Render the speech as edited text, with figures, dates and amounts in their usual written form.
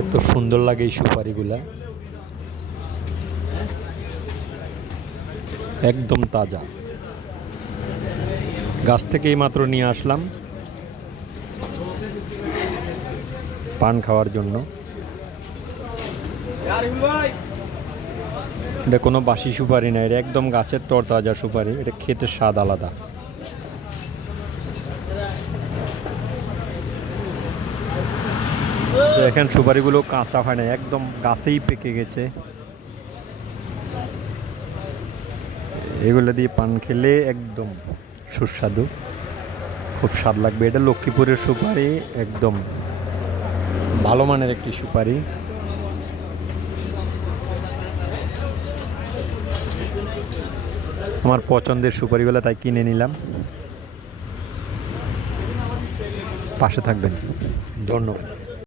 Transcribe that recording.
এত সুন্দর লাগে এই সুপারিগুলা, একদম তাজা, গাছ থেকে মাত্র নিয়ে আসলাম পান খাওয়ার জন্য। এটা কোনো বাসি সুপারি না, এটা একদম গাছের তরতাজা সুপারি, এটা খেতে স্বাদ আলাদা। দেখেন সুপারিগুলো কাঁচা হয় না, একদম গাছেই পেকে গেছে। এগুলো দিয়ে পান খেলে একদম সুস্বাদু, খুব স্বাদ লাগবে। এটা লক্ষ্মীপুরের সুপারি, একদম ভালো মানের একটি সুপারি। আমার পছন্দের সুপারিগুলো তাই কিনে নিলাম। পাশে থাকবেন, ধন্যবাদ।